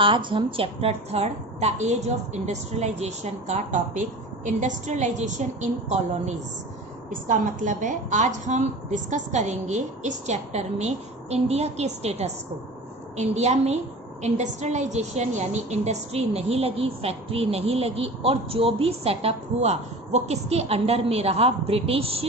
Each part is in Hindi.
आज हम chapter 3 the age of industrialisation का टॉपिक इंडस्ट्रियलाइजेशन इन कॉलोनीज, इसका मतलब है आज हम डिस्कस करेंगे इस चैप्टर में इंडिया के स्टेटस को। इंडिया में इंडस्ट्रियलाइजेशन यानी इंडस्ट्री नहीं लगी, फैक्ट्री नहीं लगी और जो भी सेटअप हुआ वो किसके अंडर में रहा? ब्रिटिश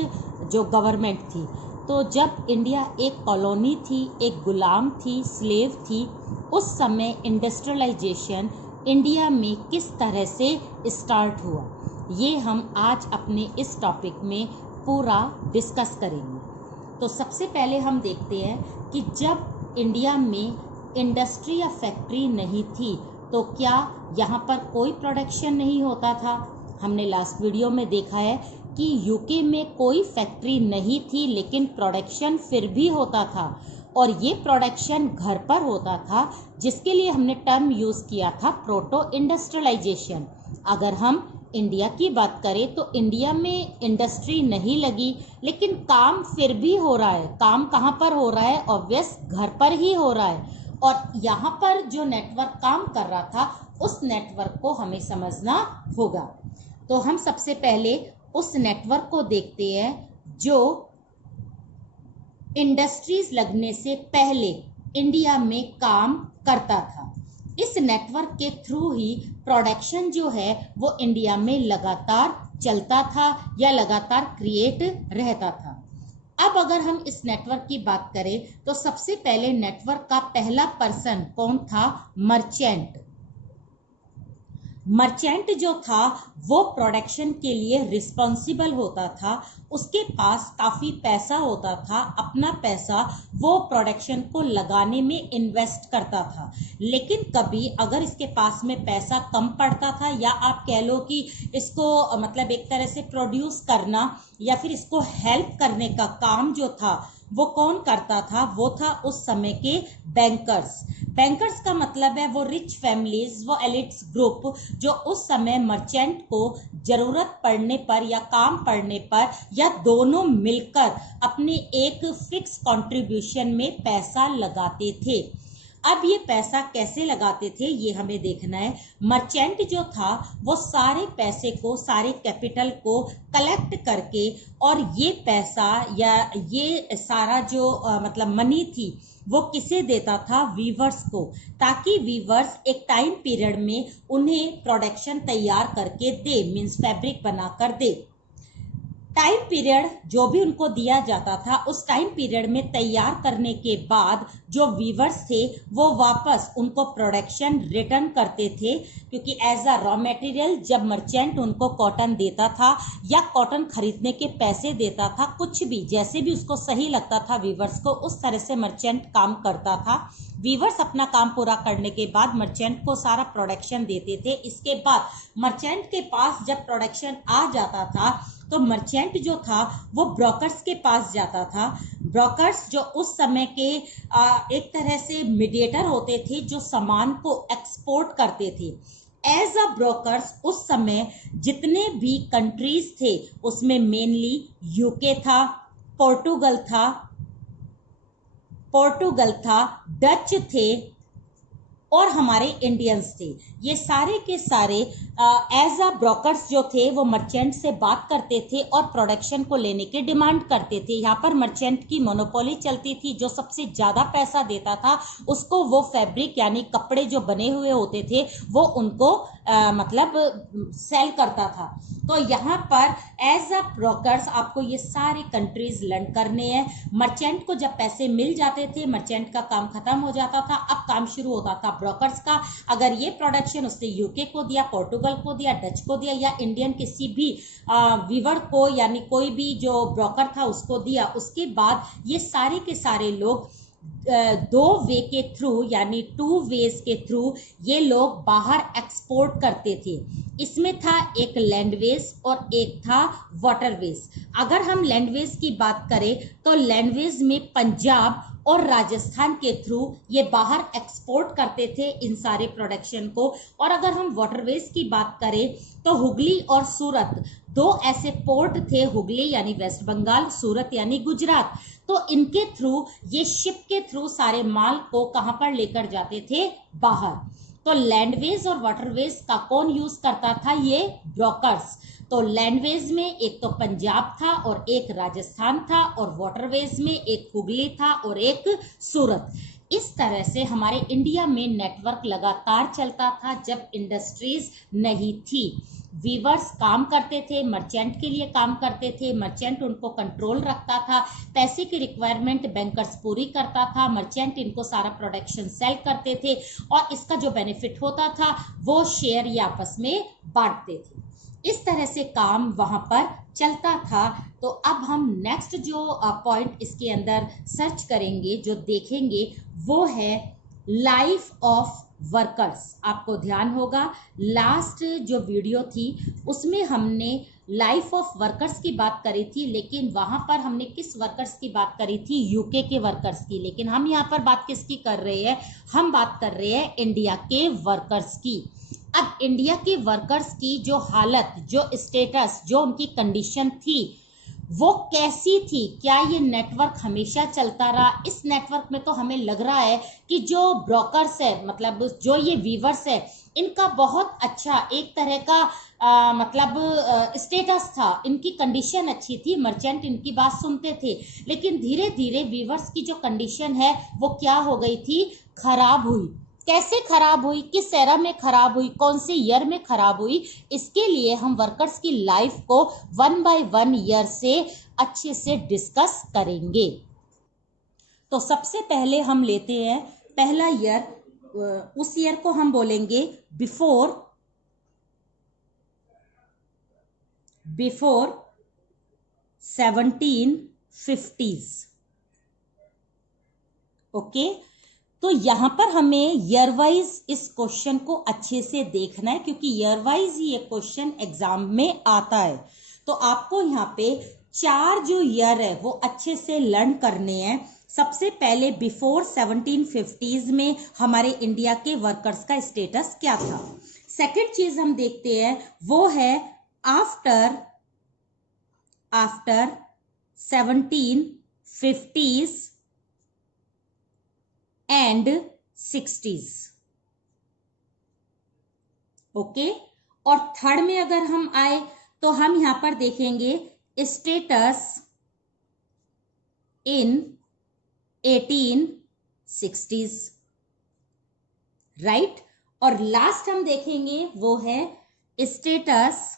जो गवर्नमेंट थी। तो जब इंडिया एक कॉलोनी थी, एक गुलाम थी, स्लेव थी, उस समय इंडस्ट्रियलाइजेशन इंडिया में किस तरह से स्टार्ट हुआ, ये हम आज अपने इस टॉपिक में पूरा डिस्कस करेंगे। तो सबसे पहले हम देखते हैं कि जब इंडिया में इंडस्ट्री या फैक्ट्री नहीं थी तो क्या यहाँ पर कोई प्रोडक्शन नहीं होता था? हमने लास्ट वीडियो में देखा है कि यूके में कोई फैक्ट्री नहीं थी लेकिन प्रोडक्शन फिर भी होता था और ये प्रोडक्शन घर पर होता था, जिसके लिए हमने टर्म यूज़ किया था प्रोटो इंडस्ट्रियलाइजेशन। अगर हम इंडिया की बात करें तो इंडिया में इंडस्ट्री नहीं लगी लेकिन काम फिर भी हो रहा है। काम कहाँ पर हो रहा है? ऑब्वियस घर पर ही हो रहा है। और यहाँ पर जो नेटवर्क काम कर रहा था उस नेटवर्क को हमें समझना होगा। तो हम सबसे पहले उस नेटवर्क को देखते हैं जो इंडस्ट्रीज लगने से पहले इंडिया में काम करता था। इस नेटवर्क के थ्रू ही प्रोडक्शन जो है वो इंडिया में लगातार चलता था या लगातार क्रिएट रहता था। अब अगर हम इस नेटवर्क की बात करें तो सबसे पहले नेटवर्क का पहला पर्सन कौन था? मर्चेंट। मर्चेंट जो था वो प्रोडक्शन के लिए रिस्पॉन्सिबल होता था। उसके पास काफ़ी पैसा होता था, अपना पैसा वो प्रोडक्शन को लगाने में इन्वेस्ट करता था। लेकिन कभी अगर इसके पास में पैसा कम पड़ता था या आप कह लो कि इसको मतलब एक तरह से प्रोड्यूस करना या फिर इसको हेल्प करने का काम जो था वो कौन करता था? वो था उस समय के बैंकर्स। बैंकर्स का मतलब है वो रिच फैमिलीज, वो एलिट्स ग्रुप जो उस समय मर्चेंट को जरूरत पड़ने पर या काम पड़ने पर या दोनों मिलकर अपने एक फिक्स कंट्रीब्यूशन में पैसा लगाते थे। अब ये पैसा कैसे लगाते थे ये हमें देखना है। मर्चेंट जो था वो सारे पैसे को, सारे कैपिटल को कलेक्ट करके और ये पैसा या ये सारा जो मतलब मनी थी वो किसे देता था? वीवर्स को, ताकि वीवर्स एक टाइम पीरियड में उन्हें प्रोडक्शन तैयार करके दे, मीन्स फैब्रिक बनाकर दे। टाइम पीरियड जो भी उनको दिया जाता था उस टाइम पीरियड में तैयार करने के बाद जो वीवर्स थे वो वापस उनको प्रोडक्शन रिटर्न करते थे, क्योंकि एज अ रॉ मटेरियल जब मर्चेंट उनको कॉटन देता था या कॉटन खरीदने के पैसे देता था, कुछ भी जैसे भी उसको सही लगता था वीवर्स को, उस तरह से मर्चेंट काम करता था। वीवर्स अपना काम पूरा करने के बाद मर्चेंट को सारा प्रोडक्शन देते थे। इसके बाद मर्चेंट के पास जब प्रोडक्शन आ जाता था तो मर्चेंट जो था वो ब्रोकर्स के पास जाता था। ब्रोकर्स जो उस समय के एक तरह से मीडिएटर होते थे जो सामान को एक्सपोर्ट करते थे। एज अ ब्रोकर्स उस समय जितने भी कंट्रीज थे उसमें मेनली यूके था, पोर्टुगल था, डच थे और हमारे इंडियंस थे। ये सारे के सारे एज अ ब्रोकर्स जो थे वो मर्चेंट से बात करते थे और प्रोडक्शन को लेने की डिमांड करते थे। यहाँ पर मर्चेंट की मोनोपोली चलती थी। जो सबसे ज़्यादा पैसा देता था उसको वो फैब्रिक यानी कपड़े जो बने हुए होते थे वो उनको मतलब सेल करता था। तो यहाँ पर एज अ ब्रोकर्स आपको ये सारे कंट्रीज लर्न करने हैं। मर्चेंट को जब पैसे मिल जाते थे, मर्चेंट का काम खत्म हो जाता था, अब काम शुरू होता था ब्रोकर्स का। अगर ये प्रोडक्शन उसने यूके को दिया, पोर्टुगल को दिया, डच को दिया या इंडियन किसी भी वीवर को यानी कोई भी जो ब्रोकर था उसको दिया, उसके बाद ये सारे के सारे लोग दो वे के थ्रू यानी टू वेज के थ्रू ये लोग बाहर एक्सपोर्ट करते थे। इसमें था एक लैंडवेज और एक था वाटरवेज। अगर हम लैंडवेज की बात करें तो लैंडवेज में पंजाब और राजस्थान के थ्रू ये बाहर एक्सपोर्ट करते थे इन सारे प्रोडक्शन को। और अगर हम वाटरवेज की बात करें तो हुगली और सूरत दो ऐसे पोर्ट थे, हुगली यानी वेस्ट बंगाल, सूरत यानी गुजरात। तो इनके थ्रू ये शिप के थ्रू सारे माल को कहां पर लेकर जाते थे? बाहर। तो लैंडवेज और वाटरवेज का कौन यूज करता था? ये ब्रोकर्स। तो लैंडवेज में एक तो पंजाब था और एक राजस्थान था, और वाटरवेज में एक हुगली था और एक सूरत। इस तरह से हमारे इंडिया में नेटवर्क लगातार चलता था जब इंडस्ट्रीज नहीं थी। वीवर्स काम करते थे, मर्चेंट के लिए काम करते थे, मर्चेंट उनको कंट्रोल रखता था, पैसे की रिक्वायरमेंट बैंकर्स पूरी करता था, मर्चेंट इनको सारा प्रोडक्शन सेल करते थे, और इसका जो बेनिफिट होता था वो शेयर या आपस में बांटते थे। इस तरह से काम वहां पर चलता था। तो अब हम नेक्स्ट जो पॉइंट इसके अंदर सर्च करेंगे, जो देखेंगे, वो है लाइफ ऑफ वर्कर्स। आपको ध्यान होगा लास्ट जो वीडियो थी उसमें हमने लाइफ ऑफ वर्कर्स की बात करी थी, लेकिन वहां पर हमने किस वर्कर्स की बात करी थी? यूके के वर्कर्स की। लेकिन हम यहाँ पर बात किसकी कर रहे हैं? हम बात कर रहे हैं इंडिया के वर्कर्स की। अब इंडिया के वर्कर्स की जो हालत, जो स्टेटस, जो उनकी कंडीशन थी, वो कैसी थी? क्या ये नेटवर्क हमेशा चलता रहा? इस नेटवर्क में तो हमें लग रहा है कि जो ब्रोकर्स है, मतलब जो ये वीवर्स है, इनका बहुत अच्छा एक तरह का मतलब स्टेटस था, इनकी कंडीशन अच्छी थी, मर्चेंट इनकी बात सुनते थे। लेकिन धीरे धीरे वीवर्स की जो कंडीशन है वो क्या हो गई थी? खराब हुई। कैसे खराब हुई? किस एरा में खराब हुई? कौन से ईयर में खराब हुई? इसके लिए हम वर्कर्स की लाइफ को 1 बाय 1 ईयर से अच्छे से डिस्कस करेंगे। तो सबसे पहले हम लेते हैं पहला ईयर, उस ईयर को हम बोलेंगे बिफोर 1750s। ओके, तो यहां पर हमें ईयर वाइज इस क्वेश्चन को अच्छे से देखना है, क्योंकि ईयर वाइज ही ये क्वेश्चन एग्जाम में आता है। तो आपको यहाँ पे 4 जो ईयर है वो अच्छे से लर्न करने हैं। सबसे पहले बिफोर 1750s में हमारे इंडिया के वर्कर्स का स्टेटस क्या था। सेकंड चीज हम देखते हैं वो है after 1750s and 60s। Okay, और थर्ड में अगर हम आए तो हम यहां पर देखेंगे स्टेटस इन 1860s, राइट। और लास्ट हम देखेंगे वो है स्टेटस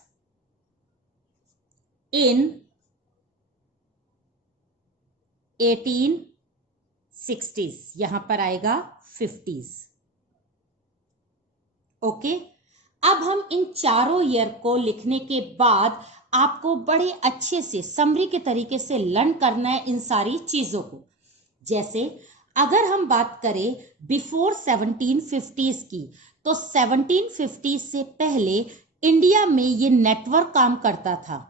इन 1860s, यहां पर आएगा 50s। ओके, अब हम इन चारों ईयर को लिखने के बाद आपको बड़े अच्छे से समरी के तरीके से लर्न करना है इन सारी चीजों को। जैसे अगर हम बात करें बिफोर 1750s की, तो 1750 से पहले इंडिया में ये नेटवर्क काम करता था।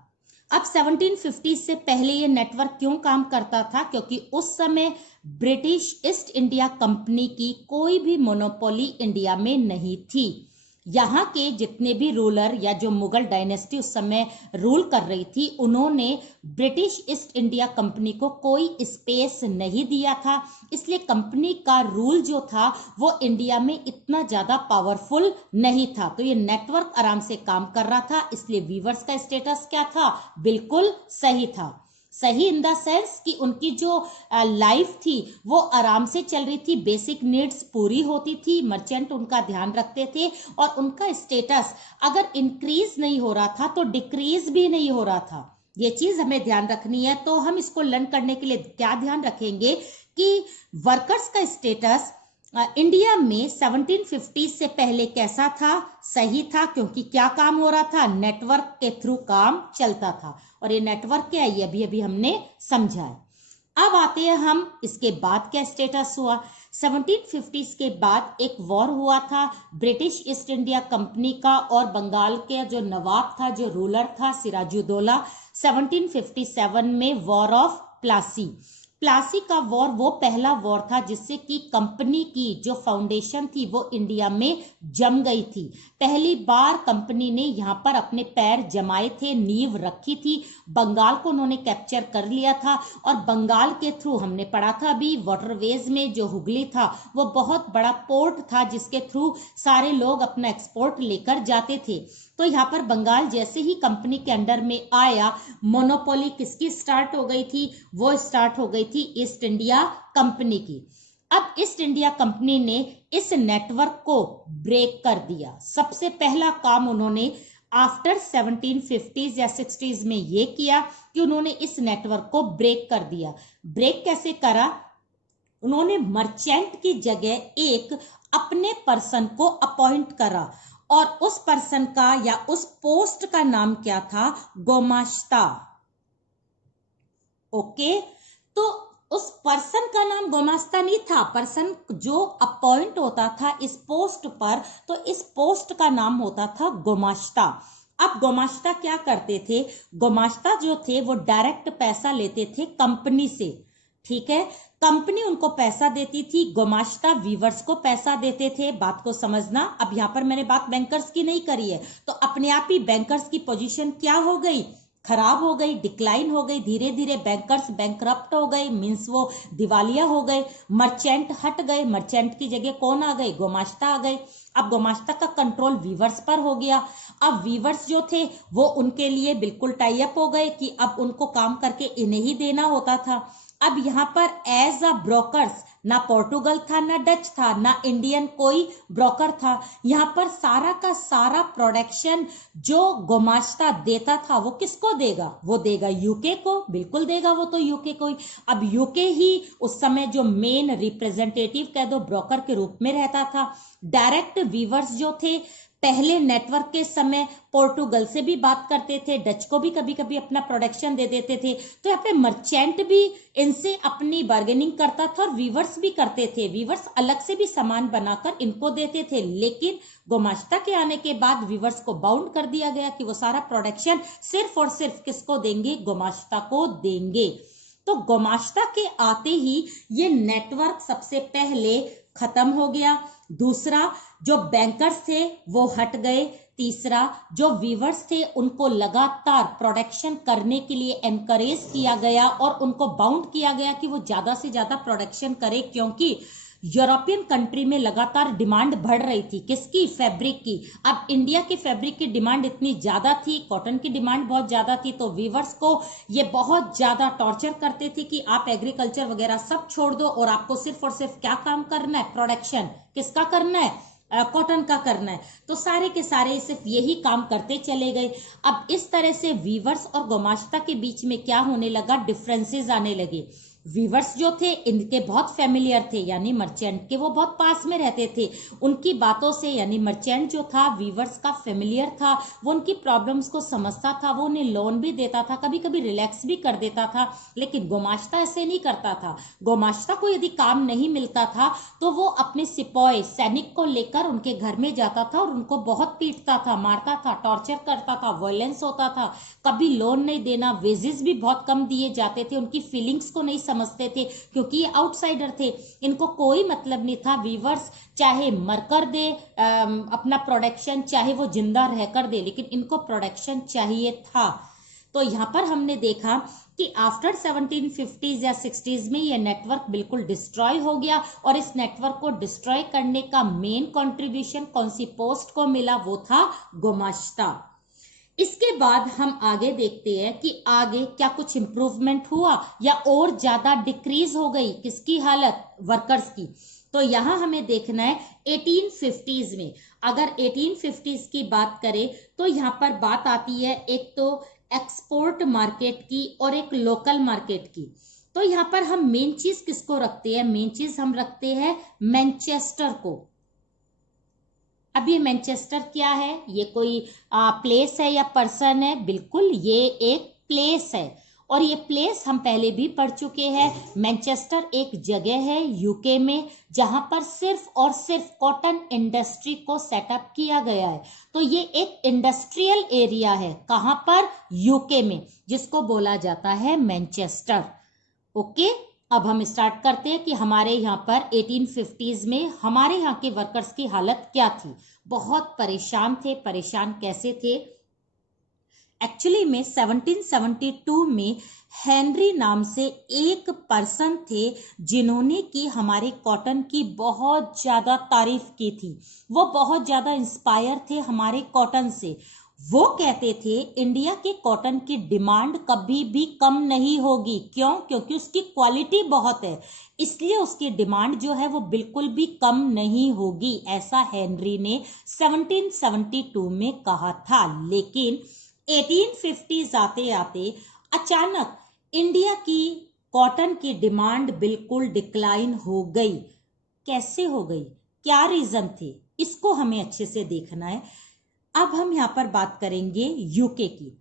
अब 1750 से पहले ये नेटवर्क क्यों काम करता था? क्योंकि उस समय ब्रिटिश ईस्ट इंडिया कंपनी की कोई भी मोनोपोली इंडिया में नहीं थी। यहाँ के जितने भी रूलर या जो मुगल डायनेस्टी उस समय रूल कर रही थी, उन्होंने ब्रिटिश ईस्ट इंडिया कंपनी को कोई स्पेस नहीं दिया था। इसलिए कंपनी का रूल जो था वो इंडिया में इतना ज्यादा पावरफुल नहीं था। तो ये नेटवर्क आराम से काम कर रहा था, इसलिए वीवर्स का स्टेटस क्या था? बिल्कुल सही था। सही इन द सेंस कि उनकी जो लाइफ थी वो आराम से चल रही थी, बेसिक नीड्स पूरी होती थी, मर्चेंट उनका ध्यान रखते थे, और उनका स्टेटस अगर इंक्रीज नहीं हो रहा था तो डिक्रीज भी नहीं हो रहा था। ये चीज हमें ध्यान रखनी है। तो हम इसको लर्न करने के लिए क्या ध्यान रखेंगे कि वर्कर्स का स्टेटस इंडिया में 1750 से पहले कैसा था? सही था, क्योंकि क्या काम हो रहा था? नेटवर्क के थ्रू काम चलता था। और ये नेटवर्क क्या है, ये अभी अभी हमने समझा है। अब आते हैं हम इसके बाद क्या स्टेटस हुआ। 1750s के बाद एक वॉर हुआ था ब्रिटिश ईस्ट इंडिया कंपनी का और बंगाल के जो नवाब था, जो रूलर था, सिराजुद्दौला। 1757 में वॉर ऑफ प्लासी। प्लासी का वॉर वो पहला वॉर था जिससे कि कंपनी की जो फाउंडेशन थी वो इंडिया में जम गई थी। पहली बार कंपनी ने यहाँ पर अपने पैर जमाए थे, नींव रखी थी। बंगाल को उन्होंने कैप्चर कर लिया था और बंगाल के थ्रू हमने पढ़ा था अभी वाटरवेज में जो हुगली था वो बहुत बड़ा पोर्ट था जिसके थ्रू सारे लोग अपना एक्सपोर्ट लेकर जाते थे। तो यहाँ पर बंगाल जैसे ही कंपनी के अंडर में आया, मोनोपोली किसकी स्टार्ट हो गई थी? वो स्टार्ट हो गई थी ईस्ट इंडिया कंपनी की। अब ईस्ट इंडिया कंपनी ने इस नेटवर्क को ब्रेक कर दिया। सबसे पहला काम उन्होंने आफ्टर 1750s या 60s में ये किया कि उन्होंने इस नेटवर्क को ब्रेक कर दिया। ब्रेक कैसे करा? उन्होंने मर्चेंट की जगह एक अपने पर्सन को अपॉइंट करा और उस पर्सन का या उस पोस्ट का नाम क्या था? गोमाश्ता। ओके, तो उस पर्सन का नाम गोमास्ता नहीं था। पर्सन जो अपॉइंट होता था इस पोस्ट पर, तो इस पोस्ट का नाम होता था गोमाश्ता। अब गोमाश्ता क्या करते थे? गोमाश्ता जो थे वो डायरेक्ट पैसा लेते थे कंपनी से, ठीक है। कंपनी उनको पैसा देती थी, गोमाश्ता वीवर्स को पैसा देते थे। बात को समझना। अब यहां पर मैंने बात बैंकर्स की नहीं करी है, तो अपने आप ही बैंकर्स की पोजीशन क्या हो गई? खराब हो गई, डिक्लाइन हो गई। धीरे धीरे बैंकर्स बैंकरप्ट हो गए, मींस वो दिवालिया हो गए। मर्चेंट हट गए, मर्चेंट की जगह कौन आ गए? गोमाश्ता आ गए। अब गोमाश्ता का कंट्रोल वीवर्स पर हो गया। अब वीवर्स जो थे वो उनके लिए बिल्कुल टाई अप हो गए कि अब उनको काम करके इन्हें ही देना होता था। अब यहाँ पर एज अ ब्रोकर्स ना पोर्टुगल था, ना डच था, ना इंडियन कोई ब्रोकर था। यहाँ पर सारा का सारा प्रोडक्शन जो गोमाश्ता देता था वो किसको देगा? वो देगा यूके को, बिल्कुल देगा वो तो यूके को ही। अब यूके ही उस समय जो मेन रिप्रेजेंटेटिव कह दो ब्रोकर के रूप में रहता था। डायरेक्ट वीवर्स जो थे पहले नेटवर्क के समय पोर्टुगल से भी बात करते थे, डच को भी कभी कभी अपना प्रोडक्शन दे देते थे। तो यहाँ पे मर्चेंट भी इनसे अपनी बार्गेनिंग करता था और वीवर्स भी करते थे। वीवर्स अलग से भी सामान बनाकर इनको देते थे, लेकिन गोमाश्ता के आने के बाद वीवर्स को बाउंड कर दिया गया कि वो सारा प्रोडक्शन सिर्फ और सिर्फ किसको देंगे? गोमाश्ता को देंगे। तो गोमाश्ता के आते ही ये नेटवर्क सबसे पहले खत्म हो गया। दूसरा, जो बैंकर्स थे वो हट गए। तीसरा, जो वीवर्स थे उनको लगातार प्रोडक्शन करने के लिए एनकरेज किया गया और उनको बाउंड किया गया कि वो ज्यादा से ज्यादा प्रोडक्शन करे, क्योंकि यूरोपियन कंट्री में लगातार डिमांड बढ़ रही थी। किसकी? फैब्रिक की। अब इंडिया के फैब्रिक की डिमांड इतनी ज्यादा थी, कॉटन की डिमांड बहुत ज्यादा थी, तो वीवर्स को ये बहुत ज्यादा टॉर्चर करते थे कि आप एग्रीकल्चर वगैरह सब छोड़ दो और आपको सिर्फ और सिर्फ क्या काम करना है? प्रोडक्शन। किसका करना है? कॉटन का करना है। तो सारे के सारे सिर्फ यही काम करते चले गए। अब इस तरह से वीवर्स और गोमाश्ता के बीच में क्या होने लगा? डिफरेंसेस आने लगे। वीवर्स जो थे इनके बहुत फेमिलियर थे, यानी मर्चेंट के वो बहुत पास में रहते थे। उनकी बातों से, यानी मर्चेंट जो था वीवर्स का फेमिलियर था, वो उनकी प्रॉब्लम्स को समझता था, वो उन्हें लोन भी देता था, कभी कभी रिलैक्स भी कर देता था। लेकिन गोमाश्ता ऐसे नहीं करता था। गोमाश्ता को यदि काम नहीं मिलता था तो वो अपने सिपाही सैनिक को लेकर उनके घर में जाता था और उनको बहुत पीटता था, मारता था, टॉर्चर करता था, वायलेंस होता था। कभी लोन नहीं देना, वेजेस भी बहुत कम दिए जाते थे। उनकी फीलिंग्स को नहीं समझते थे क्योंकि ये आउटसाइडर थे, इनको कोई मतलब नहीं था। वीवर्स चाहे मरकर दे अपना प्रोडक्शन, चाहे वो जिंदा रहकर दे, लेकिन इनको प्रोडक्शन चाहिए था। तो यहाँ पर हमने देखा कि आफ्टर 1750s या 60s में ये नेटवर्क बिल्कुल डिस्ट्रॉय हो गया और इस नेटवर्क को डिस्ट्रॉय करने का मेन कंट्रीब्यूशन कौन सी पोस्ट को मिला? वो था गोमाश्ता। इसके बाद हम आगे देखते हैं कि आगे क्या कुछ इंप्रूवमेंट हुआ या और ज्यादा डिक्रीज हो गई किसकी हालत? वर्कर्स की। तो यहां हमें देखना है 1850s में। अगर 1850s की बात करें तो यहां पर बात आती है एक तो एक्सपोर्ट मार्केट की और एक लोकल मार्केट की। तो यहां पर हम मेन चीज किसको रखते हैं? मेन चीज हम रखते हैं मैनचेस्टर को। अब ये मैनचेस्टर क्या है? ये कोई प्लेस है या पर्सन है? बिल्कुल ये एक प्लेस है और ये प्लेस हम पहले भी पढ़ चुके हैं। मैनचेस्टर एक जगह है यूके में जहां पर सिर्फ और सिर्फ कॉटन इंडस्ट्री को सेटअप किया गया है। तो ये एक इंडस्ट्रियल एरिया है। कहां पर? यूके में, जिसको बोला जाता है मैनचेस्टर। ओके, अब हम स्टार्ट करते हैं कि हमारे यहाँ पर 1850s में हमारे यहाँ के वर्कर्स की हालत क्या थी। बहुत परेशान थे। परेशान कैसे थे? एक्चुअली में 1772 में हेनरी नाम से एक पर्सन थे जिन्होंने कि हमारे कॉटन की बहुत ज़्यादा तारीफ की थी। वो बहुत ज़्यादा इंस्पायर थे हमारे कॉटन से। वो कहते थे इंडिया के कॉटन की डिमांड कभी भी कम नहीं होगी। क्यों? क्योंकि उसकी क्वालिटी बहुत है, इसलिए उसकी डिमांड जो है वो बिल्कुल भी कम नहीं होगी। ऐसा हेनरी ने 1772 में कहा था। लेकिन 1850s आते आते अचानक इंडिया की कॉटन की डिमांड बिल्कुल डिक्लाइन हो गई। कैसे हो गई? क्या रीजन थे? इसको हमें अच्छे से देखना है। अब हम यहाँ पर बात करेंगे यूके की।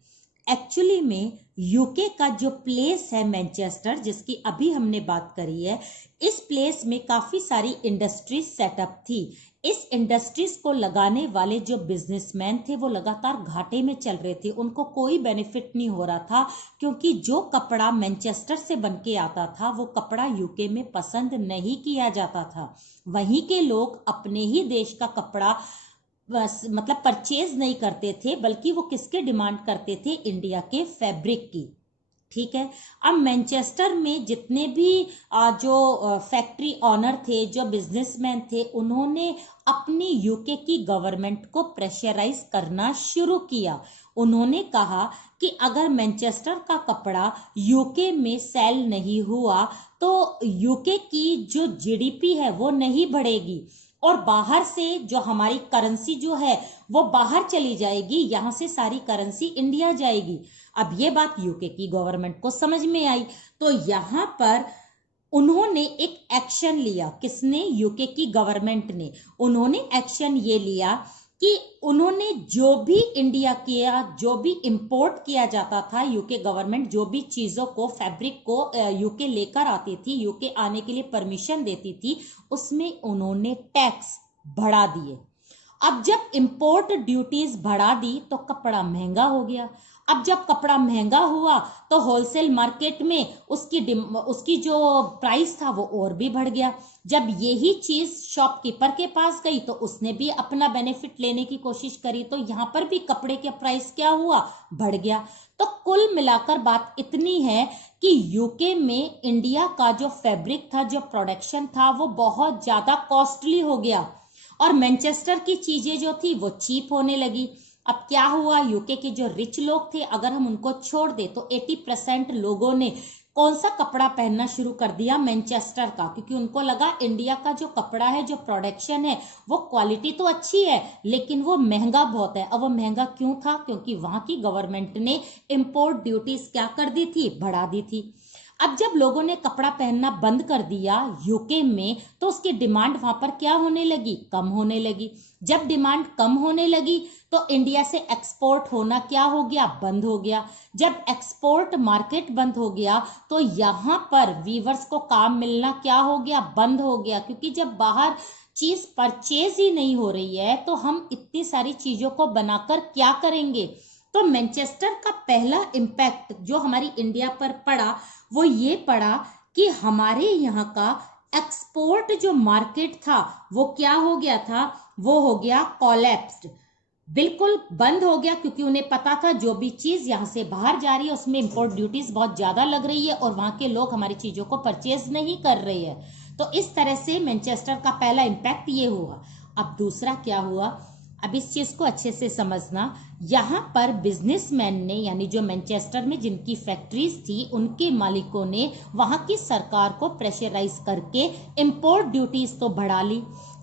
एक्चुअली में यूके का जो प्लेस है मैनचेस्टर, जिसकी अभी हमने बात करी है, इस प्लेस में काफी सारी इंडस्ट्रीज सेटअप थी। इस इंडस्ट्रीज को लगाने वाले जो बिजनेसमैन थे वो लगातार घाटे में चल रहे थे। उनको कोई बेनिफिट नहीं हो रहा था, क्योंकि जो कपड़ा मैनचेस्टर से बन के आता था वो कपड़ा यूके में पसंद नहीं किया जाता था। वहीं के लोग अपने ही देश का कपड़ा मतलब परचेज नहीं करते थे, बल्कि वो किसके डिमांड करते थे? इंडिया के फैब्रिक की। ठीक है। अब मैनचेस्टर में जितने भी जो फैक्ट्री ऑनर थे, जो बिजनेसमैन थे, उन्होंने अपनी यूके की गवर्नमेंट को प्रेशराइज करना शुरू किया। उन्होंने कहा कि अगर मैनचेस्टर का कपड़ा यूके में सेल नहीं हुआ तो यूके की जो जीडीपी है वो नहीं बढ़ेगी, और बाहर से जो हमारी करेंसी जो है वो बाहर चली जाएगी, यहां से सारी करेंसी इंडिया जाएगी। अब ये बात यूके की गवर्नमेंट को समझ में आई, तो यहां पर उन्होंने एक एक्शन लिया। किसने? यूके की गवर्नमेंट ने। उन्होंने एक्शन ये लिया कि उन्होंने जो भी इंडिया किया, जो भी इंपोर्ट किया जाता था, यूके गवर्नमेंट जो भी चीजों को, फैब्रिक को यूके लेकर आती थी, यूके आने के लिए परमिशन देती थी, उसमें उन्होंने टैक्स बढ़ा दिए। अब जब इंपोर्ट ड्यूटीज बढ़ा दी तो कपड़ा महंगा हो गया। अब जब कपड़ा महंगा हुआ तो होलसेल मार्केट में उसकी जो प्राइस था वो और भी बढ़ गया। जब यही चीज शॉपकीपर के पास गई तो उसने भी अपना बेनिफिट लेने की कोशिश करी, तो यहां पर भी कपड़े का प्राइस क्या हुआ? बढ़ गया। तो कुल मिलाकर बात इतनी है कि यूके में इंडिया का जो फैब्रिक था, जो प्रोडक्शन था, वो बहुत ज्यादा कॉस्टली हो गया, और मैनचेस्टर की चीजें जो थी वो चीप होने लगी। अब क्या हुआ? यूके के जो रिच लोग थे, अगर हम उनको छोड़ दे तो 80% लोगों ने कौन सा कपड़ा पहनना शुरू कर दिया? मैनचेस्टर का, क्योंकि उनको लगा इंडिया का जो कपड़ा है, जो प्रोडक्शन है, वो क्वालिटी तो अच्छी है लेकिन वो महंगा बहुत है। अब वो महंगा क्यों था? क्योंकि वहां की गवर्नमेंट ने इंपोर्ट ड्यूटीज क्या कर दी थी? बढ़ा दी थी। अब जब लोगों ने कपड़ा पहनना बंद कर दिया यूके में, तो उसकी डिमांड वहां पर क्या होने लगी? कम होने लगी। जब डिमांड कम होने लगी तो इंडिया से एक्सपोर्ट होना क्या हो गया? बंद हो गया। जब एक्सपोर्ट मार्केट बंद हो गया तो यहां पर वीवर्स को काम मिलना क्या हो गया? बंद हो गया। क्योंकि जब बाहर चीज परचेज ही नहीं हो रही है तो हम इतनी सारी चीजों को बनाकर क्या करेंगे? तो मैनचेस्टर का पहला इम्पैक्ट जो हमारी इंडिया पर पड़ा वो ये पड़ा कि हमारे यहाँ का एक्सपोर्ट जो मार्केट था वो क्या हो गया था? वो हो गया कोलैप्स्ड, बिल्कुल बंद हो गया। क्योंकि उन्हें पता था जो भी चीज यहाँ से बाहर जा रही है उसमें इंपोर्ट ड्यूटीज बहुत ज्यादा लग रही है और वहां के लोग हमारी चीजों को परचेज नहीं कर रहे हैं। तो इस तरह से मैनचेस्टर का पहला इम्पैक्ट ये हुआ। अब दूसरा क्या हुआ? अब इस चीज को अच्छे से समझना। यहाँ पर बिजनेसमैन ने, यानी जो मैनचेस्टर में जिनकी फैक्ट्रीज थी, उनके मालिकों ने वहां की सरकार को प्रेशराइज करके इंपोर्ट ड्यूटीज तो बढ़ा ली।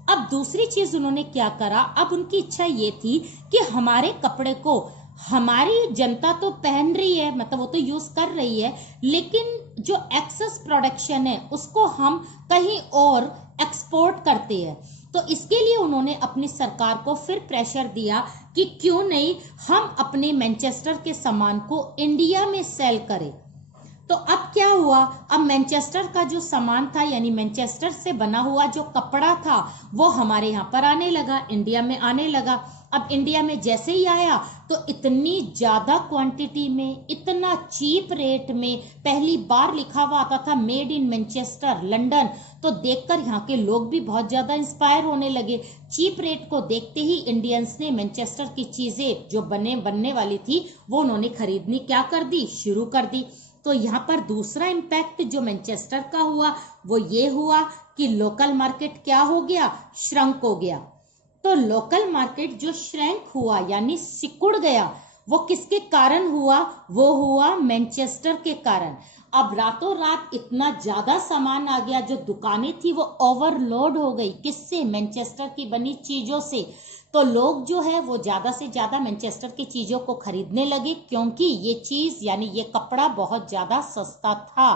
अब दूसरी चीज उन्होंने क्या करा? अब उनकी इच्छा ये थी कि हमारे कपड़े को हमारी जनता तो पहन रही है, मतलब वो तो यूज कर रही है, लेकिन जो एक्सेस प्रोडक्शन है उसको हम कहीं और एक्सपोर्ट करते हैं। तो इसके लिए उन्होंने अपनी सरकार को फिर प्रेशर दिया कि क्यों नहीं हम अपने मैनचेस्टर के सामान को इंडिया में सेल करें। तो अब क्या हुआ, अब मैनचेस्टर का जो सामान था यानी मैनचेस्टर से बना हुआ जो कपड़ा था वो हमारे यहाँ पर आने लगा, इंडिया में आने लगा। अब इंडिया में जैसे ही आया तो इतनी ज़्यादा क्वांटिटी में, इतना चीप रेट में, पहली बार लिखा हुआ आता था मेड इन मैनचेस्टर लंदन, तो देखकर यहाँ के लोग भी बहुत ज़्यादा इंस्पायर होने लगे। चीप रेट को देखते ही इंडियंस ने मैनचेस्टर की चीज़ें जो बनने वाली थी वो उन्होंने खरीदनी क्या कर दी, शुरू कर दी। तो यहाँ पर दूसरा इम्पैक्ट जो मैनचेस्टर का हुआ वो ये हुआ कि लोकल मार्केट क्या हो गया, श्रंक हो गया। तो लोकल मार्केट जो श्रैंक हुआ यानी सिकुड़ गया, वो किसके कारण हुआ, वो हुआ मैनचेस्टर के कारण। अब रातों रात इतना ज्यादा सामान आ गया, जो दुकानें थी वो ओवरलोड हो गई, किससे, मैनचेस्टर की बनी चीजों से। तो लोग जो है वो ज्यादा से ज्यादा मैनचेस्टर की चीजों को खरीदने लगे, क्योंकि ये चीज यानी ये कपड़ा बहुत ज्यादा सस्ता था।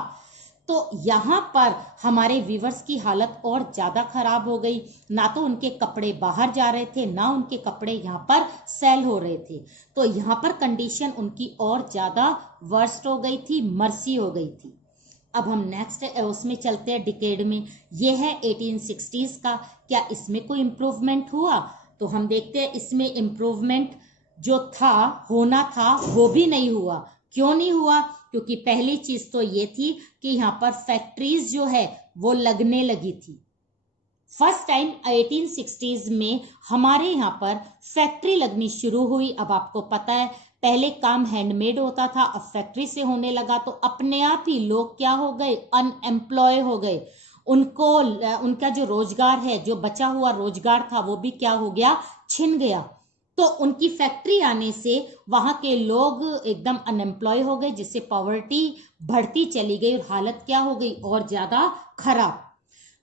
तो यहाँ पर हमारे व्यूवर्स की हालत और ज़्यादा खराब हो गई, ना तो उनके कपड़े बाहर जा रहे थे, ना उनके कपड़े यहाँ पर सेल हो रहे थे। तो यहाँ पर कंडीशन उनकी और ज़्यादा वर्स्ट हो गई थी, मर्सी हो गई थी। अब हम नेक्स्ट उसमें चलते हैं डिकेड में, ये है 1860s का। क्या इसमें कोई इम्प्रूवमेंट हुआ, तो हम देखते हैं इसमें इम्प्रूवमेंट जो था, होना था, वो भी नहीं हुआ। क्यों नहीं हुआ, क्योंकि पहली चीज तो ये थी कि यहाँ पर फैक्ट्रीज जो है वो लगने लगी थी। फर्स्ट टाइम 1860s में हमारे यहाँ पर फैक्ट्री लगनी शुरू हुई। अब आपको पता है पहले काम हैंडमेड होता था, अब फैक्ट्री से होने लगा, तो अपने आप ही लोग क्या हो गए, अनएम्प्लॉय हो गए। उनको उनका जो रोजगार है, जो बचा हुआ रोजगार था, वो भी क्या हो गया, छिन गया। तो उनकी फैक्ट्री आने से वहां के लोग एकदम अनएम्प्लॉय हो गए, जिससे पॉवर्टी बढ़ती चली गई और हालत क्या हो गई, और ज्यादा खराब।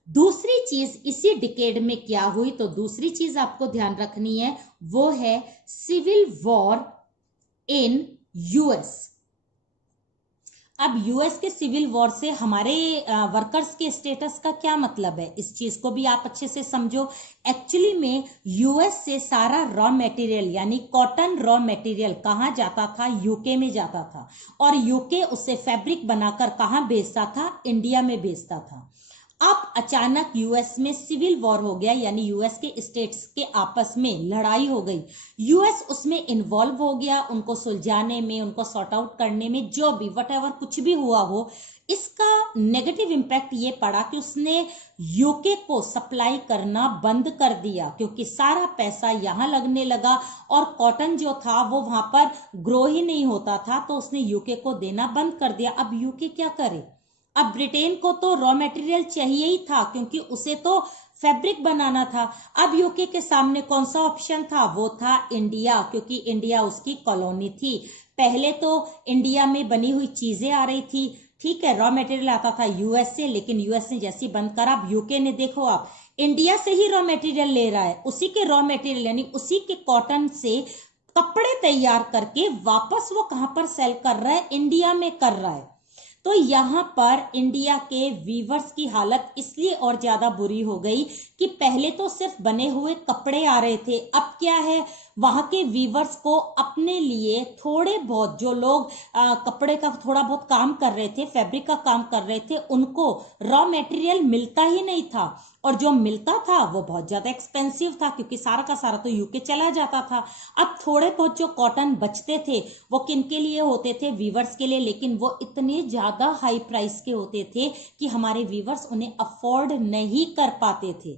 दूसरी चीज इसी डिकेड में क्या हुई, तो दूसरी चीज आपको ध्यान रखनी है, वो है सिविल वॉर इन यूएस। अब यूएस के सिविल वॉर से हमारे वर्कर्स के स्टेटस का क्या मतलब है, इस चीज को भी आप अच्छे से समझो। एक्चुअली में यूएस से सारा रॉ मटेरियल यानी कॉटन रॉ मटेरियल कहाँ जाता था, यूके में जाता था, और यूके उससे फैब्रिक बनाकर कहाँ बेचता था, इंडिया में बेचता था। अब अचानक यूएस में सिविल वॉर हो गया, यानी यूएस के स्टेट्स के आपस में लड़ाई हो गई। यूएस उसमें इन्वॉल्व हो गया, उनको सुलझाने में, उनको सॉर्ट आउट करने में, जो भी वटएवर कुछ भी हुआ हो। इसका नेगेटिव इम्पैक्ट ये पड़ा कि उसने यूके को सप्लाई करना बंद कर दिया, क्योंकि सारा पैसा यहाँ लगने लगा और कॉटन जो था वो वहां पर ग्रो ही नहीं होता था, तो उसने यूके को देना बंद कर दिया। अब यूके क्या करे, अब ब्रिटेन को तो रॉ मटेरियल चाहिए ही था, क्योंकि उसे तो फैब्रिक बनाना था। अब यूके के सामने कौन सा ऑप्शन था, वो था इंडिया, क्योंकि इंडिया उसकी कॉलोनी थी। पहले तो इंडिया में बनी हुई चीजें आ रही थी, ठीक है, रॉ मटेरियल आता था यूएस से, लेकिन यूएस ने जैसी बंद करा, अब यूके ने देखो आप इंडिया से ही रॉ मटेरियल ले रहा है, उसी के रॉ मटेरियल यानी उसी के कॉटन से कपड़े तैयार करके वापस वो कहां पर सेल कर रहा है, इंडिया में कर रहा है। तो यहाँ पर इंडिया के वीवर्स की हालत इसलिए और ज्यादा बुरी हो गई कि पहले तो सिर्फ बने हुए कपड़े आ रहे थे, अब क्या है, वहां के वीवर्स को अपने लिए थोड़े बहुत, जो लोग कपड़े का थोड़ा बहुत काम कर रहे थे, फैब्रिक का काम कर रहे थे, उनको रॉ मटेरियल मिलता ही नहीं था, और जो मिलता था वो बहुत ज्यादा एक्सपेंसिव था, क्योंकि सारा का सारा तो यूके चला जाता था। अब थोड़े बहुत जो कॉटन बचते थे वो किनके लिए होते थे, वीवर्स के लिए, लेकिन वो इतने ज्यादा हाई प्राइस के होते थे कि हमारे वीवर्स उन्हें अफोर्ड नहीं कर पाते थे।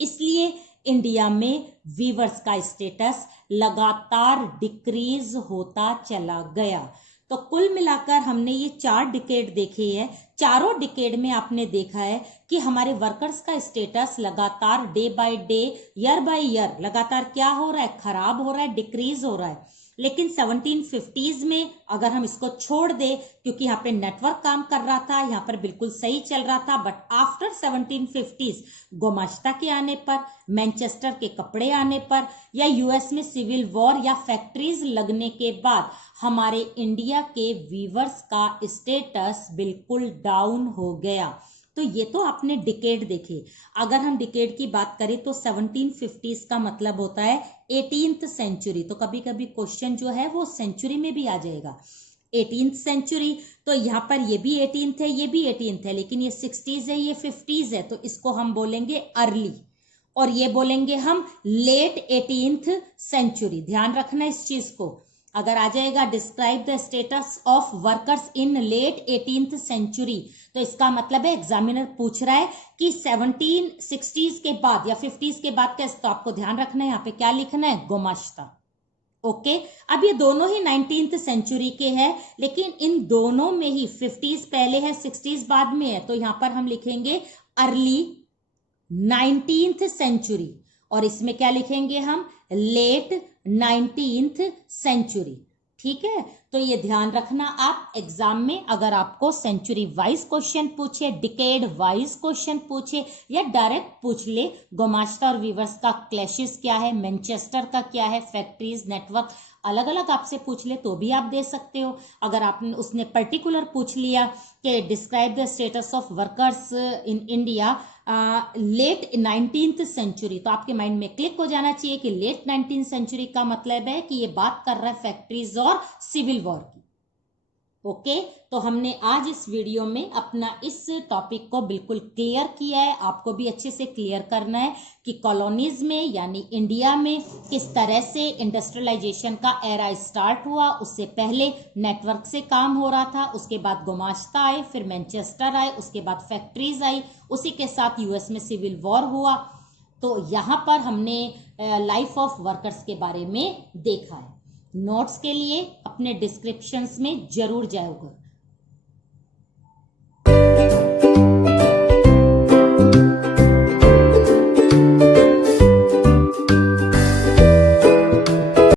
इसलिए इंडिया में वीवर्स का स्टेटस लगातार डिक्रीज होता चला गया। तो कुल मिलाकर हमने ये 4 डिकेड देखे हैं, चारों डिकेड में आपने देखा है कि हमारे वर्कर्स का स्टेटस लगातार day by day, year by year लगातार क्या हो रहा है, खराब हो रहा है, डिक्रीज हो रहा है। लेकिन 1750s में अगर हम इसको छोड़ दें, क्योंकि यहाँ पे नेटवर्क काम कर रहा था, यहाँ पर बिल्कुल सही चल रहा था, बट आफ्टर 1750s गोमाश्ता के आने पर, मैनचेस्टर के कपड़े आने पर, या यूएस में सिविल वॉर या फैक्ट्रीज लगने के बाद हमारे इंडिया के वीवर्स का स्टेटस बिल्कुल डाउन हो गया। तो ये तो आपने डिकेड देखे। अगर हम डिकेड की बात करें तो 1750s का मतलब होता है 18th सेंचुरी, तो कभी कभी क्वेश्चन जो है वो सेंचुरी में भी आ जाएगा। 18th सेंचुरी, तो यहाँ पर ये भी 18th है, ये भी 18th है, लेकिन ये 60s है, ये 50s है, तो इसको हम बोलेंगे अर्ली, और ये बोलेंगे हम लेट 18th सेंचुरी। ध्यान रखना इस चीज को। अगर आ जाएगा describe the status of workers in late 18th century, तो इसका मतलब है एग्जामिनर पूछ रहा है कि 1760s के बाद या 50s के बाद कैसे, तो आपको ध्यान रखना है यहाँ पे क्या लिखना है, गुमाश्ता। ओके, अब ये दोनों ही 19th सेंचुरी के हैं, लेकिन इन दोनों में ही 50s पहले है 60s बाद में है, तो यहां पर हम लिखेंगे अर्ली 19th सेंचुरी, और इसमें क्या लिखेंगे हम, लेट 19th सेंचुरी। ठीक है, तो ये ध्यान रखना आप एग्जाम में, अगर आपको सेंचुरी वाइज क्वेश्चन पूछे, डिकेड वाइज क्वेश्चन पूछे, या डायरेक्ट पूछ ले गोमाश्ता और वीवर्स का क्लैशेस क्या है, मैनचेस्टर का क्या है, फैक्ट्रीज नेटवर्क अलग अलग आपसे पूछ ले तो भी आप दे सकते हो। अगर आपने उसने पर्टिकुलर पूछ लिया कि describe the status of workers in India late 19th century, तो आपके माइंड में क्लिक हो जाना चाहिए कि लेट 19th सेंचुरी का मतलब है कि ये बात कर रहा है फैक्ट्रीज और सिविल वॉर की। ओके, तो हमने आज इस वीडियो में अपना इस टॉपिक को बिल्कुल क्लियर किया है। आपको भी अच्छे से क्लियर करना है कि कॉलोनीज में यानी इंडिया में किस तरह से इंडस्ट्रियलाइजेशन का एरा स्टार्ट हुआ। उससे पहले नेटवर्क से काम हो रहा था, उसके बाद गुमाश्ता आए, फिर मैनचेस्टर आए, उसके बाद फैक्ट्रीज आई, उसी के साथ यूएस में सिविल वॉर हुआ। तो यहाँ पर हमने लाइफ ऑफ वर्कर्स के बारे में देखा है। नोट्स के लिए अपने डिस्क्रिप्शंस में जरूर जाओगे।